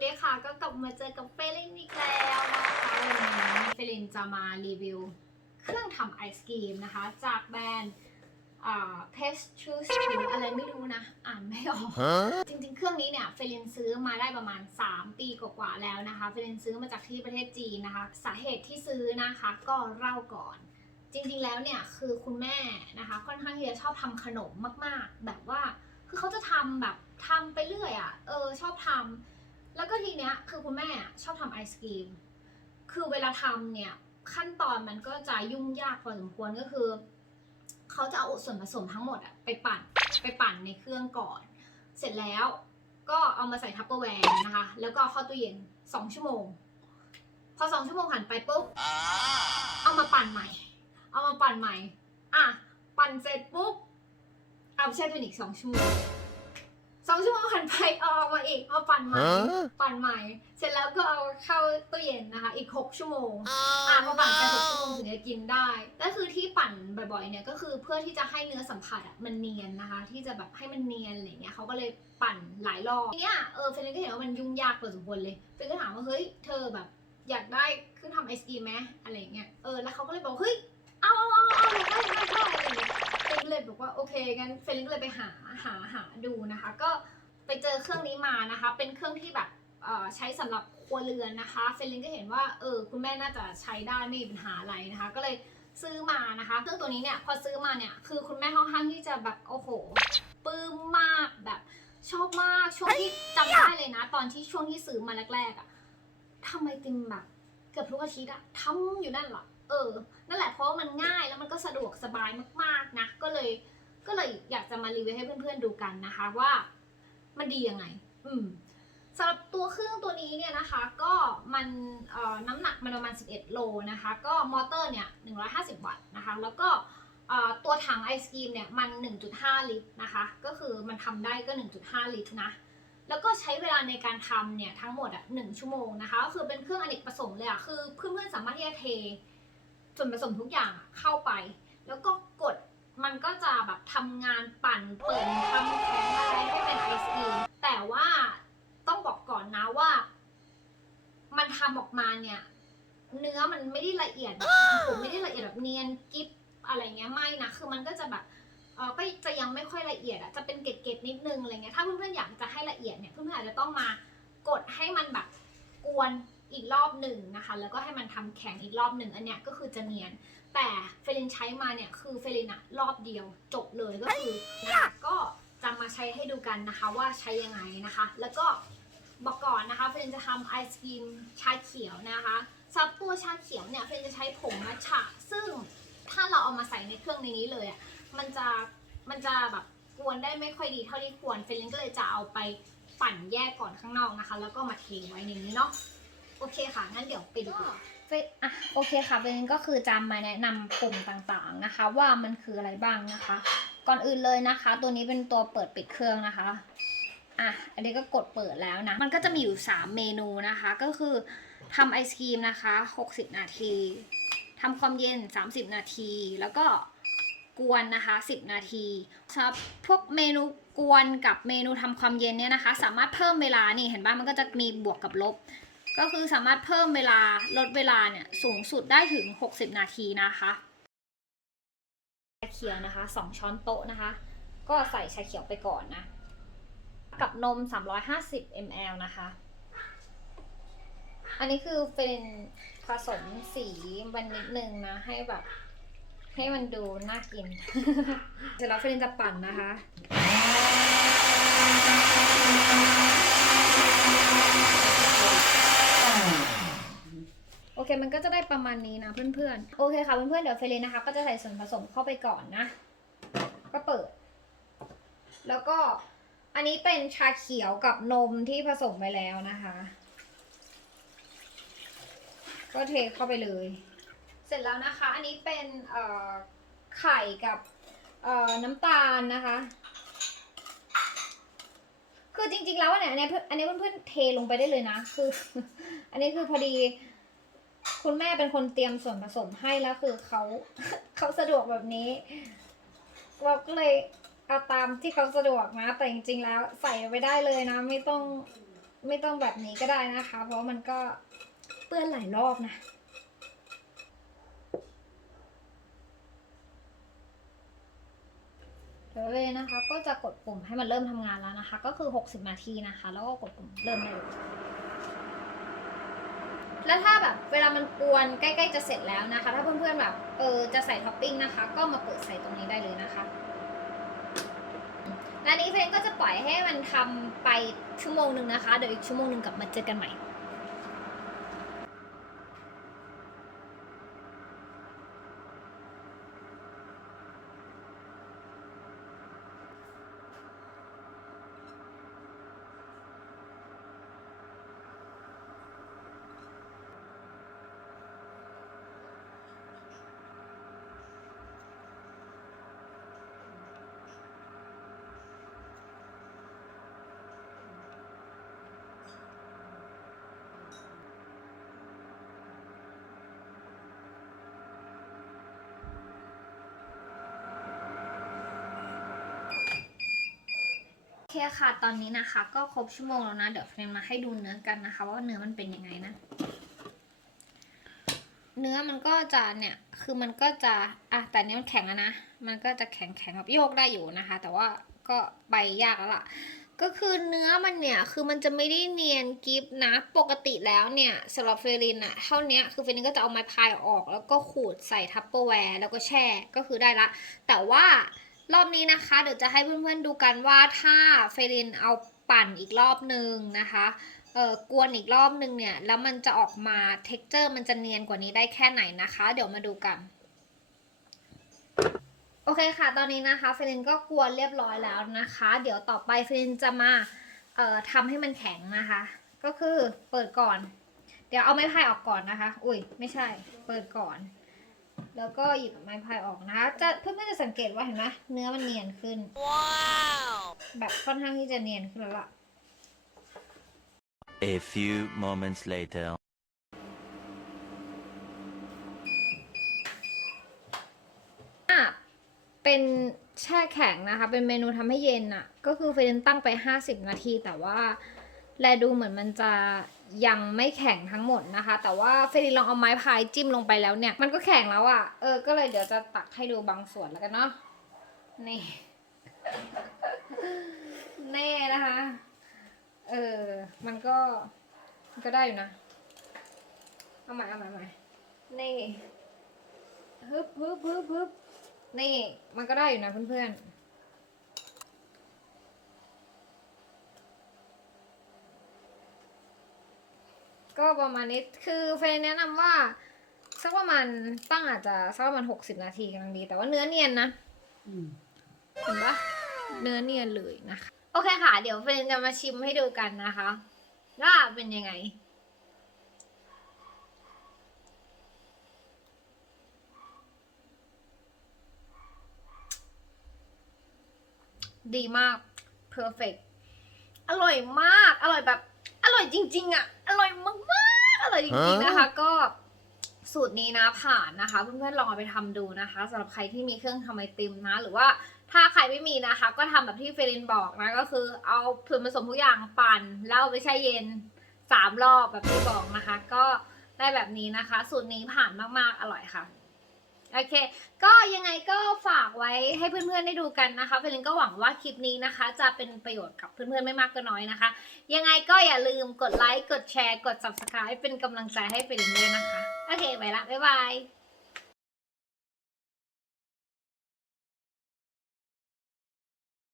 สดีค่ะก็กลับมาเจอกับเฟลินอีกแล้วนะคะวันนี้เฟลินจะมารีวิวเครื่องทำไอศกรีมนะคะ จากแบรนด์อ่า Pest Choose อะไรไม่รู้นะ อ่านไม่ออก Huh? จริงๆ เครื่องนี้เนี่ยเฟลินซื้อมาได้ประมาณ 3 ปีกว่าๆแล้วนะคะ เฟลินซื้อมาจากที่ประเทศจีนนะคะ สาเหตุที่ซื้อนะคะก็เล่าก่อน จริงๆแล้วเนี่ยคือคุณแม่นะคะ ค่อนข้างที่จะชอบทำขนมมากๆ แบบว่าคือเขาจะทำแบบทำไปเรื่อยอะ่ะเออชอบทำ แล้วก็ทีเนี้ยคือคุณแม่ชอบทำไอศกรีม คือเวลาทำเนี่ยขั้นตอนมันก็จะยุ่งยากพอสมควรก็คือ เขาจะเอาส่วนผสมทั้งหมดอะไปปั่นไปปั่นในเครื่องก่อน เสร็จแล้วก็เอามาใส่ทัพเปอร์แวร์นะคะ แล้วก็เอาเข้าตู้เย็น2ชั่วโมง พอ2ชั่วโมงผ่านไปปุ๊บเอามาปั่นใหม่ เอามาปั่นใหม่ อะ ปั่นเสร็จปุ๊บเอาแช่ตู้เย็นอีก2ชั่วโมง สองชั่วโมงผ่านไปเอาออกมาอีกเอาปั่นใหม่ Huh? ปั่นใหม่ เสร็จแล้วก็เอาเข้าตู้เย็นนะคะ อีก6ชั่วโมงอะพอปั่นไปหกชั่วโมงถึงจะกินได้ก็คือที่ปั่นบ่อยๆเนี่ยก็คือเพื่อที่จะให้เนื้อสัมผัสอะมันเนียนนะคะ ที่จะแบบให้มันเนียนอะไรเงี้ยเขาก็เลยปั่นหลายรอบทีเนี้ยเออเฟรนก็เห็นว่ามันยุ่งยากพอสมควรเลยเฟรนก็ถามว่าเฮ้ยเธอแบบอยากได้เครื่องทำไอศกรีมไหมอะไรเงี้ยเออแล้วเขาก็เลยบอกเฮ้ยเอาเอาเอาเอาอยากได้อยากได้อยากได้อะไรเงี้ย เลยบอกว่าโอเคงั้นเฟรนก็เลยไปหาหาหาดูนะคะ ก็ไปเจอเครื่องนี้มานะคะ เป็นเครื่องที่แบบใช้สำหรับครัวเรือนนะคะเฟรนลินก็เห็นว่าเออคุณแม่น่าจะใช้ได้ไม่มีปัญหาอะไรนะคะ ก็เลยซื้อมานะคะเครื่องตัวนี้เนี่ยพอซื้อมาเนี่ยคือคุณแม่ค่อนข้างที่จะแบบโอ้โหปลื้มมากแบบชอบมากช่วงที่จำได้เลยนะ ตอนที่ช่วงที่ซื้อมาแรกๆอะทำไอติมแบบเกือบทุกอาทิตย์อะทำอยู่นั่นหละ เออ นั่นแหละเพราะว่ามันง่ายแล้วมันก็สะดวกสบายมากๆนะ ก็เลย ก็เลยอยากจะมารีวิวให้เพื่อนๆดูกันนะคะว่ามันดียังไง อืมสำหรับตัวเครื่องตัวนี้เนี่ยนะคะ ก็มันเอ่อน้ำหนักมันประมาณ 11 โลนะคะ ก็มอเตอร์เนี่ย 150 วัตต์นะคะ แล้วก็ตัวถังไอศกรีมเนี่ยมัน 1.5 ลิตรนะคะ ก็คือมันทำได้ก็ 1.5 ลิตรนะ แล้วก็ใช้เวลาในการทำเนี่ยทั้งหมดอะ1ชั่วโมงนะคะ ก็คือเป็นเครื่องอเนกประสงค์เลยอะ คือเพื่อนๆสามารถที่จะเท ส่วนผสมทุกอย่างเข้าไป แล้วก็กดมันก็จะแบบทำงานปั่นเปิดทำแข็งอะไรให้เป็นไอศกรีมแต่ว่าต้องบอกก่อนนะว่า มันทำออกมาเนี่ย เนื้อมันไม่ได้ละเอียดผมไม่ได้ละเอียดแบบเนียนกิฟอะไรเงี้ยไม่นะคือมันก็จะแบบเออก็จะยังไม่ค่อยละเอียดอะจะเป็นเกล็ดๆนิดนึงอะไรเงี้ยถ้าเพื่อนๆอยากจะให้ละเอียดเนี่ยเพื่อนๆอาจจะต้องมากดให้มันแบบกวน อีกรอบหนึ่งนะคะ แล้วก็ให้มันทำแข็งอีกรอบหนึ่งอันเนี้ยก็คือจะเนียน แต่เฟรนใช้มาเนี่ยคือเฟรนอะรอบเดียวจบเลยก็คือนะคะก็จะมาใช้ให้ดูกันนะคะว่าใช้ยังไงนะคะ แล้วก็บอกก่อนนะคะเฟรนจะทำไอศกรีมชาเขียวนะคะสำหรับตัวชาเขียวเนี่ยเฟรนจะใช้ผงมัทฉะซึ่งถ้าเราเอามาใส่ในเครื่องในนี้เลยอะมันจะมันจะแบบกวนได้ไม่ค่อยดีเท่าที่ควรเฟรนก็เลยจะเอาไปปั่นแยกก่อนข้างนอกนะคะ แล้วก็มาเทไว้ในนี้เนาะ โอเคค่ะ งั้นเดี๋ยวไปดูเฟซอะโอเคค่ะเฟนก็คือจะมาแนะนำปุ่มต่างๆนะคะ ว่ามันคืออะไรบ้างนะคะ ก่อนอื่นเลยนะคะ ตัวนี้เป็นตัวเปิดปิดเครื่องนะคะอะอันนี้ก็กดเปิดแล้วนะ มันก็จะมีอยู่ 3 เมนูนะคะ ก็คือทำไอศครีมนะคะ 60 นาทีทำความเย็น 30 นาที แล้วก็กวนนะคะ 10 นาทีสำหรับพวกเมนูกวนกับเมนูทำความเย็นเนี่ยนะคะ สามารถเพิ่มเวลานี่เห็นป่ะมันก็จะมีบวกกับลบ ก็คือสามารถเพิ่มเวลาลดเวลาเนี่ยสูงสุดได้ถึง 60 นาทีนะคะชาเขียวนะคะ 2 ช้อนโต๊ะนะคะ ก็ใส่ชาเขียวไปก่อนนะ กับนม 350 ml นะคะ อันนี้คือเป็นผสมสีมันนิดนึงนะ ให้แบบ ให้มันดูน่ากิน เสร็จแล้วเฟรนจะปั่นนะคะ โอ เคมันก็จะได้ประมาณนี้นะเพื่อนๆ โอเคค่ะเพื่อนๆ เดี๋ยวเฟรนนะคะ ก็จะใส่ส่วนผสมเข้าไปก่อนนะ ก็เปิด แล้วก็อันนี้เป็นชาเขียวกับนมที่ผสมไปแล้วนะคะ ก็เทเข้าไปเลย เสร็จแล้วนะคะ อันนี้เป็นไข่กับน้ำตาลนะคะคือจริงๆแล้วเนี่ยอันนี้อันนี้เพื่อนๆเทลงไปได้เลยนะ คือ อันนี้คือพอดี คุณแม่เป็นคนเตรียมส่วนผสมให้แล้วคือเขาเขาสะดวกแบบนี้ เราก็เลยเอาตามที่เขาสะดวกนะ แต่จริงๆแล้วใส่ไปได้เลยนะ ไม่ต้องไม่ต้องแบบนี้ก็ได้นะคะ เพราะมันก็เปื้อนหลายรอบนะเดี๋ยวเลยนะคะ ก็จะกดปุ่มให้มันเริ่มทำงานแล้วนะคะ ก็คือ 60 นาทีนะคะ แล้วก็กดปุ่มเริ่มเลย แล้วถ้าแบบเวลามันกวนใกล้ๆจะเสร็จแล้วนะคะ ถ้าเพื่อนๆแบบเออจะใส่ท็อปปิ้งนะคะ ก็มาเปิดใส่ตรงนี้ได้เลยนะคะและนี้เฟรนก็จะปล่อยให้มันทำไปชั่วโมงหนึ่งนะคะ เดี๋ยวอีกชั่วโมงหนึ่งกลับมาเจอกันใหม่ คค่ะ ตอนนี้นะคะ ก็ครบชั่วโมงแล้วนะ เดี๋ยวเฟรนมาให้ดูเนื้อกันนะคะ ว่าเนื้อมันเป็นยังไงนะ เนื้อมันก็จะเนี่ย คือมันก็จะ อะ แต่เนี้ยมันแข็งแล้วนะ มันก็จะแข็งแข็งแบบโยกได้อยู่นะคะ แต่ว่าก็ไปยากแล้วล่ะ ก็คือเนื้อมันเนี่ย คือมันจะไม่ได้เนียนกิฟนะ ปกติแล้วเนี่ยสำหรับเฟรลินอะเท่านี้คือเฟรลินก็จะเอาไม้พายออก แล้วก็ขูดใส่ทัพเปอร์แวร์แล้วก็แช่ ก็คือได้ละ แต่ว่า รอบนี้นะคะ เดี๋ยวจะให้เพื่อนๆดูกันว่าถ้าเฟรินเอาปั่นอีกรอบหนึ่งนะคะเอ่อกวนอีกรอบหนึ่งเนี่ย แล้วมันจะออกมาเท็กเจอร์มันจะเนียนกว่านี้ได้แค่ไหนนะคะ เดี๋ยวมาดูกัน โอเคค่ะ ตอนนี้นะคะเฟรนก็กวนเรียบร้อยแล้วนะคะ เดี๋ยวต่อไปเฟรนจะมาเอ่อทำให้มันแข็งนะคะ ก็คือเปิดก่อน เดี๋ยวเอาไม้พายออกก่อนนะคะ อุ้ยไม่ใช่ เปิดก่อน แล้วก็หยิบไม้พายออกนะคะจะเพื่อนๆจะสังเกตว่าเห็นไหมเนื้อมันเนียนขึ้นแบบค่อนข้างที่จะเนียนขึ้นแล้วล่ะ A few moments later. เป็นแช่แข็งนะคะ เป็นเมนูทำให้เย็นอะก็คือเฟรนตั้งไป 50 นาทีแต่ว่า แลดูเหมือนมันจะยังไม่แข็งทั้งหมดนะคะ แต่ว่าเฟรนลองเอาไม้พายจิ้มลงไปแล้วเนี่ย มันก็แข็งแล้วอะเออ ก็เลยเดี๋ยวจะตักให้ดูบางส่วนแล้วกันเนาะ นี่ แน่นะคะ เออ มันก็ มันก็ได้อยู่นะ เอาใหม่เอาใหม่ใหม่นี่ ฮึบฮึบฮึบฮึบนี่ มันก็ได้อยู่นะเพื่อนๆ ก็ประมาณนี้คือเฟยแนะนำว่าสักประมาณตั้งอาจจะสักประมาณหกสิบนาทีกำลังดี แต่ว่าเนื้อเนียนนะเห็นปะเนื้อเนียนเลยนะคะ โอเคค่ะ เดี๋ยวเฟนจะมาชิมให้ดูกันนะคะว่าเป็นยังไงดีมาก perfect อร่อยมาก อร่อยแบบ อร่อยจริง ๆอะ อร่อยมากๆอร่อยจริงๆนะคะก็สูตรนี้นะผ่านนะคะ เพื่อนๆลองเอาไปทำดูนะคะสำหรับใครที่มีเครื่องทำไอติมนะ หรือว่าถ้าใครไม่มีนะคะ ก็ทำแบบที่เฟรนบอกนะก็คือเอาส่วนผสมทุกอย่างปั่นแล้วเอาไปแช่เย็นสามรอบแบบที่บอกนะคะ ก็ได้แบบนี้นะคะ สูตรนี้ผ่านมากๆอร่อยค่ะ โอเค ก็ยังไงก็ฝากไว้ให้เพื่อนๆได้ดูกันนะคะเฟรนก็หวังว่าคลิปนี้นะคะ จะเป็นประโยชน์กับเพื่อนๆไม่มากก็น้อยนะคะ ยังไงก็อย่าลืมกดไลค์ กดแชร์ กด subscribe เป็นกำลังใจให้เฟรนด้วยนะคะ โอเค ไปละ บ๊ายบาย